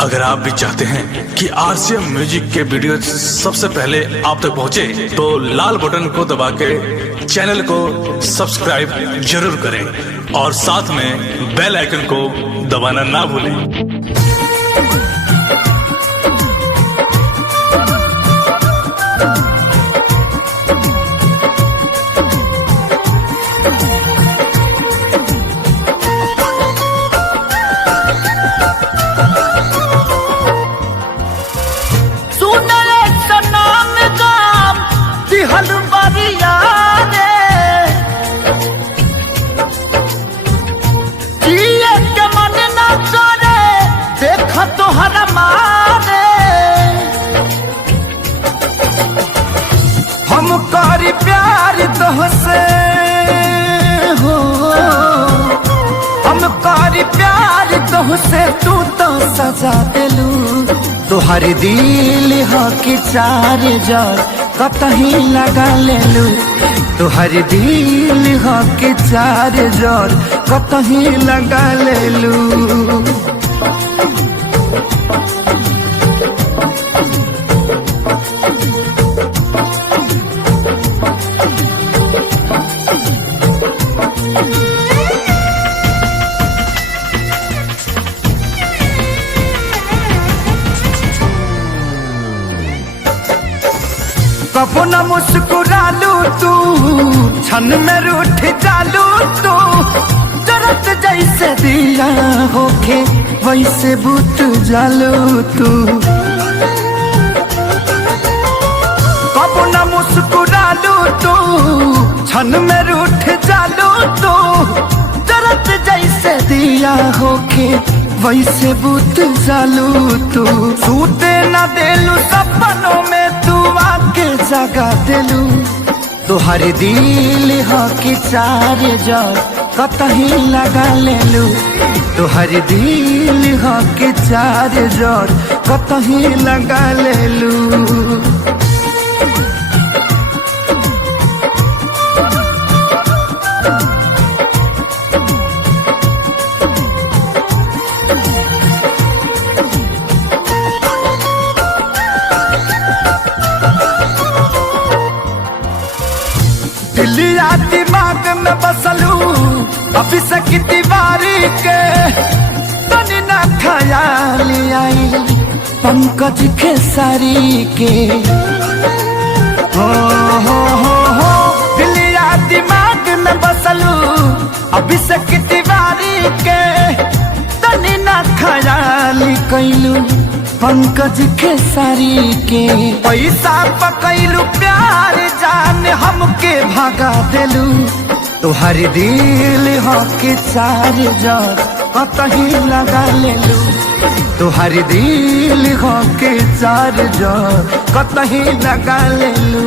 अगर आप भी चाहते हैं कि आरसीएम म्यूजिक के वीडियो सबसे पहले आप तक पहुंचे, तो लाल बटन को दबा के चैनल को सब्सक्राइब जरूर करें और साथ में बेल आइकन को दबाना ना भूलें। हम करी प्यार तोहसे हो, हम करी प्यार तोहसे, तू तो सजा दिलू। तुहार दिल हो कि चार जार कतही लगा लेलू। तुहार दिल हो कि चार जार कतही लगा लेलू। कबो न मुस्कुरालू तू, क्षण में रूठ जालू तू। जरत जैसे दिया होके वैसे बुत जालू तू। कबो न मुस्कुरालू तू, क्षण में रूठ जालू तू। जरत जैसे दिया होके वैसे बुत जालू तू। सूते न देलू सपनों में, तू आके जगा दिलू। तुहार दिल हो कि चार जार कतही लगा लेलू। तुहार दिल हो कि चार जार कतही लगा लेलू। दिलिया दिमाग में बसलू अभी से की दीवारी के। तनी ना ख्याल आई पंकज खेसारी के। हो दिलिया दिमाग में बसलू अभी से की दीवारी के। तनी ना ख्याल कैलू पंकज खेसारी के। पैसा पकैलू प्यार जान हमके भगा दिलू। तुहार दिल हो कि चार जार कतही लगा लेलू। तुहार दिल हो कि चार जार कतही लगा लेलू।